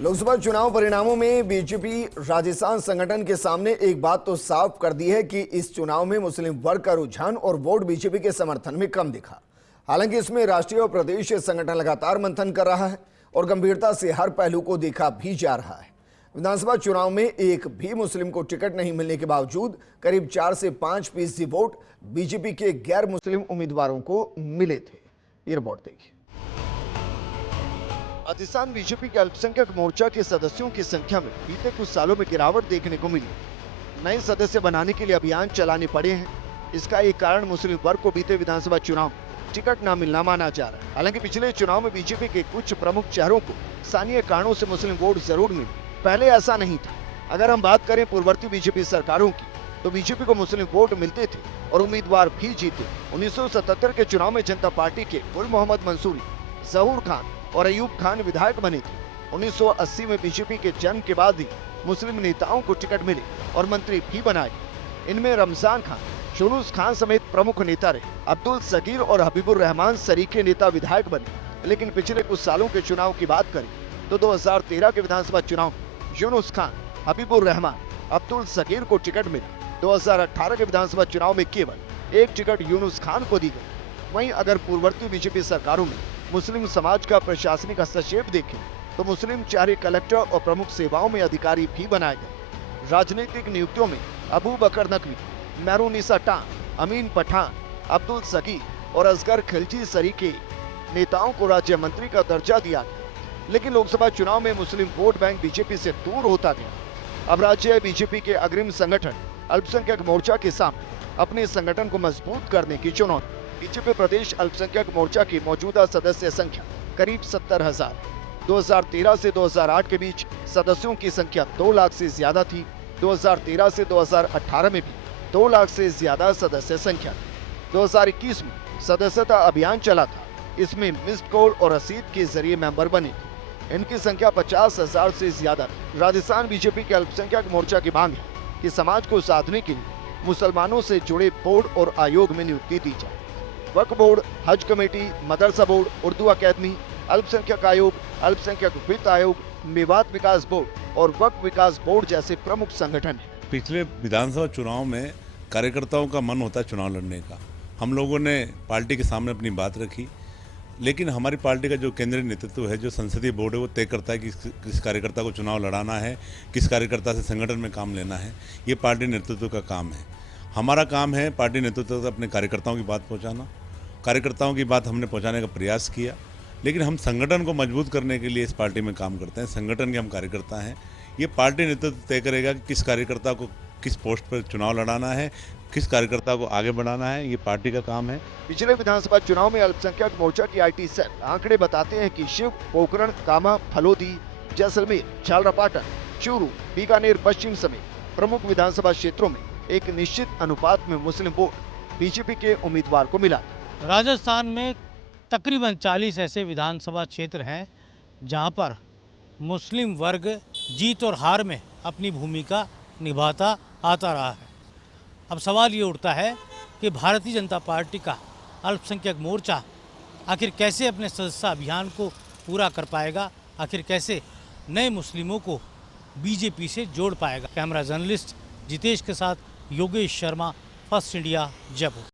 लोकसभा चुनाव परिणामों में बीजेपी राजस्थान संगठन के सामने एक बात तो साफ कर दी है कि इस चुनाव में मुस्लिम वर्ग का रुझान और वोट बीजेपी के समर्थन में कम दिखा। हालांकि इसमें राष्ट्रीय और प्रदेश संगठन लगातार मंथन कर रहा है और गंभीरता से हर पहलू को देखा भी जा रहा है। विधानसभा चुनाव में एक भी मुस्लिम को टिकट नहीं मिलने के बावजूद करीब 4 से 5% वोट बीजेपी के गैर मुस्लिम उम्मीदवारों को मिले थे। ये रिपोर्ट देखिए। राजस्थान बीजेपी के अल्पसंख्यक मोर्चा के सदस्यों की संख्या में बीते कुछ सालों में गिरावट देखने को मिली। नए सदस्य बनाने के लिए अभियान चलाने पड़े हैं। इसका एक कारण मुस्लिम वर्ग को बीते विधानसभा चुनाव में टिकट न मिलना माना जा रहा है। हालांकि पिछले चुनाव में बीजेपी के कुछ प्रमुख चेहरों को स्थानीय कारणों से मुस्लिम वोट जरूर मिले, पहले ऐसा नहीं था। अगर हम बात करें पूर्ववर्ती बीजेपी सरकारों की, तो बीजेपी को मुस्लिम वोट मिलते थे और उम्मीदवार भी जीते। 1977 के चुनाव में जनता पार्टी के गुल मोहम्मद मंसूरी, जहूर खान और अयूब खान विधायक बने थे। 1980 में बीजेपी के जन्म के बाद ही मुस्लिम नेताओं को टिकट मिले और मंत्री भी बनाए। इनमें रमजान खान, यूनुस खान समेत प्रमुख नेता रहे। अब्दुल सगीर और हबीबुर रहमान सरीके नेता विधायक बने। लेकिन पिछले कुछ सालों के चुनाव की बात करें तो 2013 के विधानसभा चुनाव में यूनुस खान, हबीबुर रहमान, अब्दुल सगीर को टिकट मिला। 2018 के विधानसभा चुनाव में केवल एक टिकट यूनुस खान को दी गई। वहीं अगर पूर्ववर्ती बीजेपी सरकारों में मुस्लिम समाज का प्रशासनिक हस्तक्षेप देखें तो मुस्लिम चेहरे कलेक्टर और प्रमुख सेवाओं में अधिकारी भी बनाए गए। राजनीतिक नियुक्तियों में अबू बकर नकवी, मेहरुनिसा टान, अमीन पठान, अब्दुल सगीर और असगर खिलजी सरीके नेताओं को राज्य मंत्री का दर्जा दिया गया। लेकिन लोकसभा चुनाव में मुस्लिम वोट बैंक बीजेपी से दूर होता गया। अब राज्य बीजेपी के अग्रिम संगठन अल्पसंख्यक मोर्चा के सामने अपने संगठन को मजबूत करने की चुनौती। बीजेपी प्रदेश अल्पसंख्यक मोर्चा की मौजूदा सदस्य संख्या करीब 70,000। 2013 से 2008 के बीच सदस्यों की संख्या 2 लाख से ज्यादा थी। 2013 से 2018 में भी 2 लाख से ज्यादा सदस्य संख्या थी। 2021 में सदस्यता अभियान चला था। इसमें मिस्ड कॉल और रसीद के जरिए मेंबर बने। इनकी संख्या 50,000 से ज्यादा। राजस्थान बीजेपी के अल्पसंख्यक मोर्चा की मांग है कि समाज को साधने के लिए मुसलमानों से जुड़े बोर्ड और आयोग में नियुक्ति दी जाए। वक्फ बोर्ड, हज कमेटी, मदरसा बोर्ड, उर्दू अकादमी, अल्पसंख्यक आयोग, अल्पसंख्यक वित्त आयोग, मेवात विकास बोर्ड और वक्फ विकास बोर्ड जैसे प्रमुख संगठन हैं। पिछले विधानसभा चुनाव में कार्यकर्ताओं का मन होता है चुनाव लड़ने का। हम लोगों ने पार्टी के सामने अपनी बात रखी, लेकिन हमारी पार्टी का जो केंद्रीय नेतृत्व है, जो संसदीय बोर्ड है, वो तय करता है कि किस कार्यकर्ता को चुनाव लड़ाना है, किस कार्यकर्ता से संगठन में काम लेना है। ये पार्टी नेतृत्व का काम है। हमारा काम है पार्टी नेतृत्व तक अपने कार्यकर्ताओं की बात पहुंचाना। कार्यकर्ताओं की बात हमने पहुंचाने का प्रयास किया, लेकिन हम संगठन को मजबूत करने के लिए इस पार्टी में काम करते हैं। संगठन के हम कार्यकर्ता हैं। ये पार्टी नेतृत्व तय करेगा कि किस कार्यकर्ता को किस पोस्ट पर चुनाव लड़ाना है, किस कार्यकर्ता को आगे बढ़ाना है। ये पार्टी का काम है। पिछले विधानसभा चुनाव में अल्पसंख्यक मोर्चा की आईटी सेल आंकड़े बताते हैं कि शिव, पोखरण, कामा, फलोदी, जैसलमेर, झालरापाटन, चूरू, बीकानेर पश्चिम समेत प्रमुख विधानसभा क्षेत्रों में एक निश्चित अनुपात में मुस्लिम वोट बीजेपी के उम्मीदवार को मिला। राजस्थान में तकरीबन 40 ऐसे विधानसभा क्षेत्र हैं जहां पर मुस्लिम वर्ग जीत और हार में अपनी भूमिका निभाता आता रहा है। अब सवाल ये उठता है कि भारतीय जनता पार्टी का अल्पसंख्यक मोर्चा आखिर कैसे अपने सदस्यता अभियान को पूरा कर पाएगा, आखिर कैसे नए मुस्लिमों को बीजेपी से जोड़ पाएगा। कैमरा जर्नलिस्ट जितेश के साथ योगेश शर्मा, फर्स्ट इंडिया, जयपुर।